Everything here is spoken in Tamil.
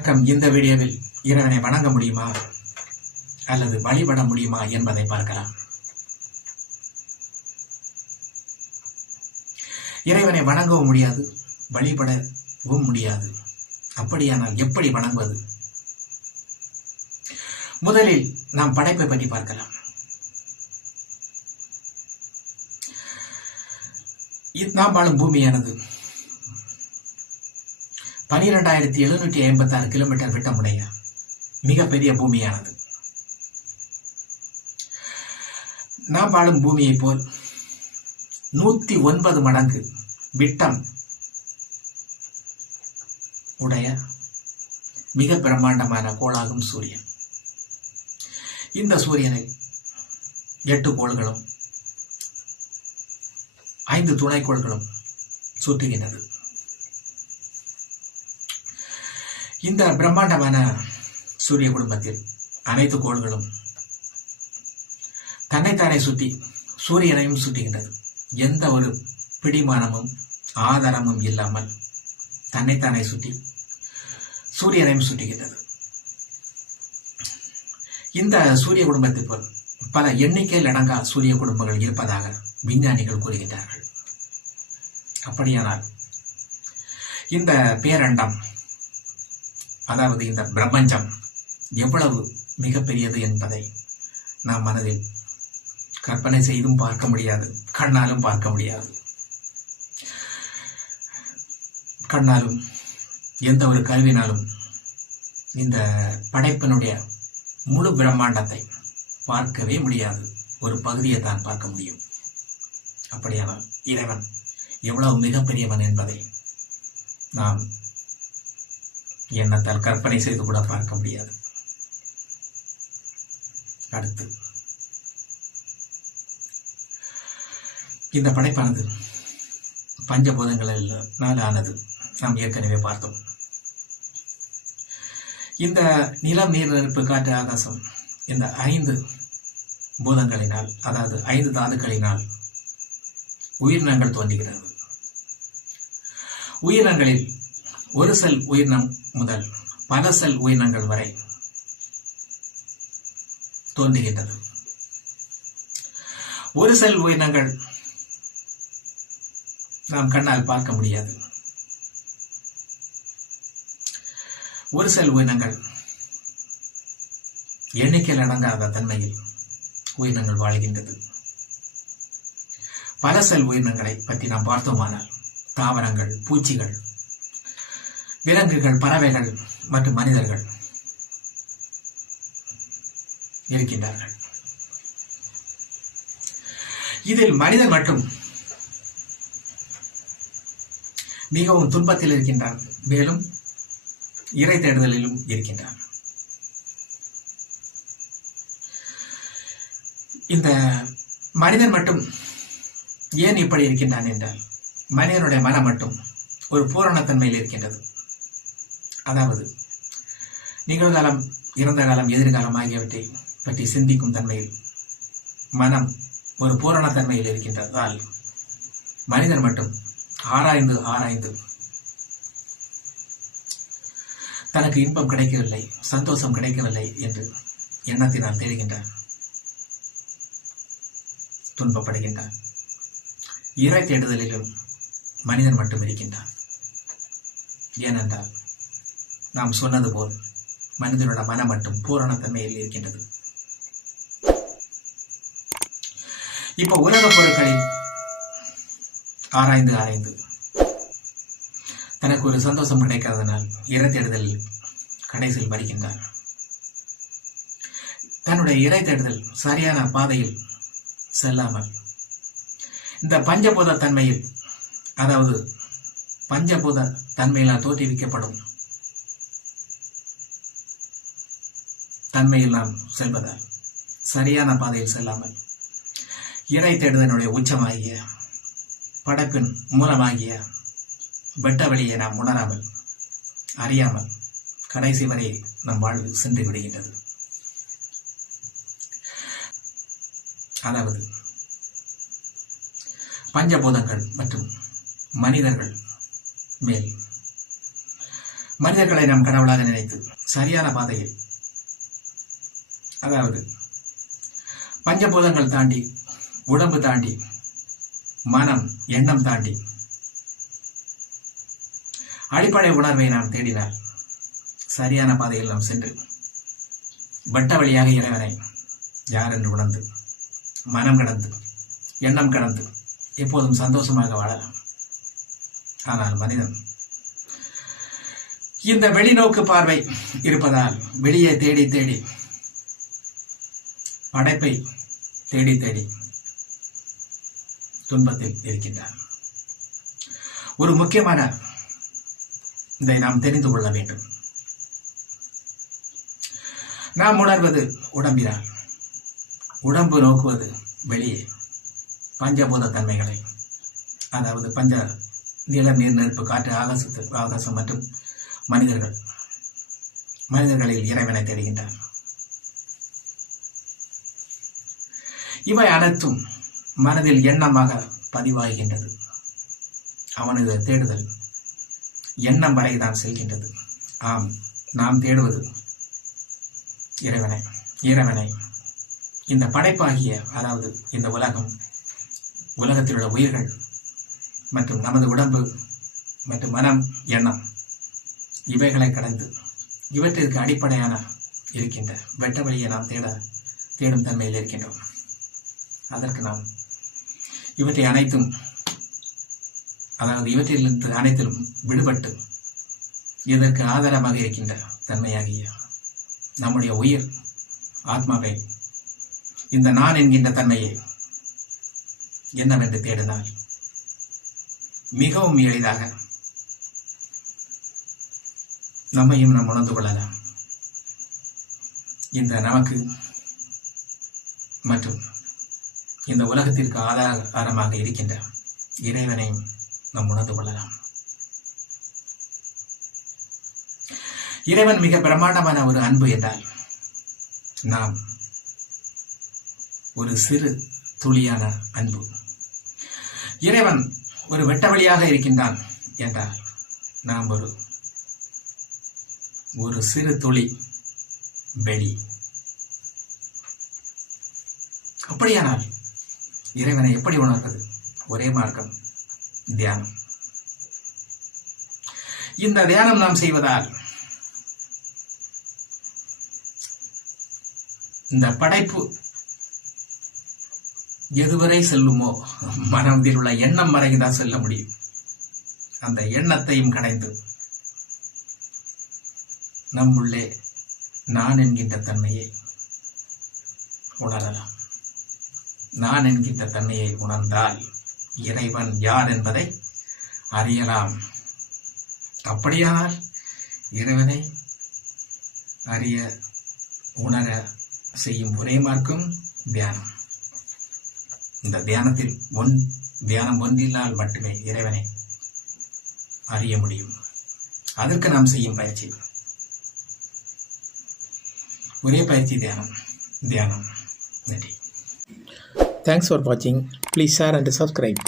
வணக்கம். இந்த வீடியோவில் இறைவனை வணங்க முடியுமா? அல்லது வழிபட முடியுமா என்பதை பார்க்கலாம். இறைவனை வணங்கவும் முடியாது வழிபடவும் முடியாது. அப்படியானால் எப்படி வணங்குவது? முதலில் நாம் படைப்பை பற்றி பார்க்கலாம். இ- நாம் வாழும் பூமியானது பனிரெண்டாயிரத்தி எழுநூற்றி ஐம்பத்தாறு கிலோமீட்டர் விட்டமுடைய மிகப்பெரிய பூமியானது. நாம் வாழும் பூமியைப் போல் நூத்தி ஒன்பது மடங்கு விட்டம் உடைய மிக பிரம்மாண்டமான கோளாகும் சூரியன். இந்த சூரியனை எட்டு கோள்களும் ஐந்து துணைக்கோள்களும் சுற்றுகின்றது. இந்த பிரம்மாண்டமான சூரிய குடும்பத்தில் அனைத்து கோள்களும் தன்னைத்தானே சுற்றி சூரியனையும் சுற்றுகின்றது எந்த ஒரு பிடிமானமும் ஆதாரமும் இல்லாமல் தன்னைத்தானே சுற்றி சூரியனையும் சுற்றுகின்றது இந்த சூரிய குடும்பத்தை போல் பல எண்ணிக்கையில் அடங்கா சூரிய குடும்பங்கள் இருப்பதாக விஞ்ஞானிகள் கூறுகின்றார்கள். அப்படியானால் இந்த பேரண்டம் அதாவது இந்த பிரபஞ்சம் எவ்வளவு மிகப்பெரியது என்பதை நாம் மனதில் கற்பனை செய்தும் பார்க்க முடியாது கண்ணாலும் பார்க்க முடியாது. கண்ணாலும் எந்த ஒரு கருவினாலும் இந்த படைப்பினுடைய முழு பிரம்மாண்டத்தை பார்க்கவே முடியாது. ஒரு பகுதியை தான் பார்க்க முடியும். அப்படியானால் இறைவன் எவ்வளவு மிகப்பெரியவன் என்பதை நாம் எண்ணத்தால் கற்பனை செய்து கூட பார்க்க முடியாது. அடுத்து. இந்த படைப்பானது பஞ்சபூதங்களில் நாலானது நாம் ஏற்கனவே பார்த்தோம். இந்த நிலம் நீர் நெருப்பு காற்று ஆகாசம் இந்த ஐந்து பூதங்களினால் அதாவது ஐந்து தாதுக்களினால் உயிரினங்கள் தோன்றுகிறது. உயிரினங்களில் ஒரு செல் உயிரினம் முதல் பல செல் உயிரினங்கள் வரை தோன்றுகின்றது. ஒரு செல் உயிரினங்கள் நாம் கண்ணால் பார்க்க முடியாது. ஒரு செல் உயிரினங்கள் எண்ணிக்கையில் அடங்காத தன்மையில் உயிரினங்கள் வாழ்கின்றது. பல செல் உயிரினங்களை பற்றி நாம் பார்த்தோமானால் தாவரங்கள் பூச்சிகள் விலங்குகள் பறவைகள் மற்றும் மனிதர்கள் இருக்கின்றார்கள். இதில் மனிதன் மட்டும் மிகவும் துன்பத்தில் இருக்கின்றான். மேலும் இறை தேடுதலிலும் இருக்கின்றான். இந்த மனிதன் மட்டும் ஏன் இப்படி இருக்கின்றான் என்றால் மனிதனுடைய மனம் மட்டும் ஒரு பூரணத்தன்மையில் இருக்கின்றது. அதாவது நிகழ்காலம் இறந்த காலம் எதிர்காலம் ஆகியவற்றை பற்றி சிந்திக்கும் தன்மையில் மனம் ஒரு பூரணத்தன்மையில் இருக்கின்றதால் மனிதன் மட்டும் ஆராய்ந்து ஆராய்ந்து தனக்கு இன்பம் கிடைக்கவில்லை சந்தோஷம் கிடைக்கவில்லை என்று எண்ணத்தினால் தேடுகின்றார். துன்பப்படுகின்றார். இறை தேடுதலிலும் மனிதன் மட்டும் இருக்கின்றான் ஏனென்றால் நாம் சொன்னது போல் மனிதனோட மனம் மட்டும் பூரணத்தன்மையில் இருக்கின்றது. இப்போ உலக பொருட்களில் ஆராய்ந்து ஆராய்ந்து தனக்கு ஒரு சந்தோஷம் கிடைக்காதனால் இறை தேடுதல் கடைசியில் மறிக்கின்றார் தன்னுடைய இறை தேடுதல் சரியான பாதையில் செல்லாமல் இந்த பஞ்சபூத தன்மையில் அதாவது பஞ்சபூத தன்மையினால் தோற்றுவிக்கப்படும் தன்மையில் நாம் செல்வதால் சரியான பாதையில் செல்லாமல் இறை தேடுதனுடைய உச்சமாகிய படப்பின் மூலமாகிய வெட்ட வழியை நாம் உணராமல் அறியாமல் கடைசி வரை நம் வாழ்வு சென்று விடுகின்றது. அதாவது பஞ்சபூதங்கள் மற்றும் மனிதர்கள் மேல் மனிதர்களை நாம் கடவுளாக நினைத்து சரியான பாதையில் அதாவது பஞ்சபூதங்கள் தாண்டி உடம்பு தாண்டி மனம் எண்ணம் தாண்டி. அடிப்படை உணர்வை நாம் தேடினால் சரியான பாதையில் நாம் சென்று வட்ட வழியாக இறைவனை யார் என்று உணர்ந்து மனம் கடந்து எண்ணம் கடந்து எப்போதும் சந்தோஷமாக வாழலாம். ஆனால் மனிதன் இந்த வெளிநோக்கு பார்வை இருப்பதால் வெளியே தேடி தேடி படைப்பை தேடி தேடி துன்பத்தில் இருக்கின்றார். ஒரு முக்கியமான இதை நாம் தெரிந்து கொள்ள வேண்டும். நாம் உணர்வது உடம்பினால் உடம்பு நோக்குவது வெளியே. பஞ்சபூத தன்மைகளை அதாவது பஞ்ச நில நீர் நெருப்பு காற்று ஆகாசத்து ஆகாசம் மற்றும் மனிதர்கள் மனிதர்களில் இறைவனை தெரிகின்றார் இவை அனைத்தும் மனதில் எண்ணமாக பதிவாகின்றது அவனது தேடுதல் எண்ணம் வரைதான் செல்கின்றது. ஆம் நாம் தேடுவது இறைவனை இறைவனை. இந்த படைப்பாகிய அதாவது இந்த உலகம் உலகத்தில் உள்ள உயிர்கள் மற்றும் நமது உடம்பு மற்றும் மனம் எண்ணம் இவைகளை கடந்து இவற்றிற்கு அடிப்படையான இருக்கின்ற வெட்ட வழியை நாம் தேட தேடும் தன்மையில் இருக்கின்றோம். அதற்கு நாம் இவற்றை அனைத்தும் அதாவது இவற்றிலிருந்து அனைத்திலும் விடுபட்டு இதற்கு ஆதாரமாக இருக்கின்ற தன்மையாகிய நம்முடைய உயிர் ஆத்மாவை இந்த நான் என்கின்ற தன்மையை என்னவென்று தேடினால் மிகவும் எளிதாக நம்மையும் நாம் உணர்ந்து கொள்ளலாம். இந்த நமக்கு மற்றும் இந்த உலகத்திற்கு ஆதாரமாக இருக்கின்ற இறைவனையும் நாம் உணர்ந்து கொள்ளலாம். இறைவன் மிக பிரம்மாண்டமான ஒரு அன்பு என்றால் நாம் ஒரு சிறு துளியான அன்பு. இறைவன் ஒரு வெட்ட வழியாக இருக்கின்றான் என்றால் நாம் ஒரு ஒரு சிறு துளி வெளி அப்படியானால் இறைவனை எப்படி உணர்வது? ஒரே மார்க்கம் தியானம். இந்த தியானம் நாம் செய்வதால் இந்த படைப்பு எதுவரை செல்லுமோ மனதில் உள்ள எண்ணம் வரைதான் செல்ல முடியும். அந்த எண்ணத்தையும் கடைந்து நம்முள்ளே நான் என்கின்ற தன்மையை உணரலாம். நான் என்கின்ற தன்மையை உணர்ந்தால் இறைவன் யார் என்பதை அறியலாம். அப்படியானால் இறைவனை அறிய உணர செய்யும் ஒரே மார்க்கம் தியானம். இந்த தியானத்தில் ஒன் தியானம் ஒன்றில்லால் மட்டுமே இறைவனை அறிய முடியும். அதற்கு நாம் செய்யும் பயிற்சி. ஒரே பயிற்சி தியானம். தியானம். நன்றி. Thanks for watching. Please share and subscribe.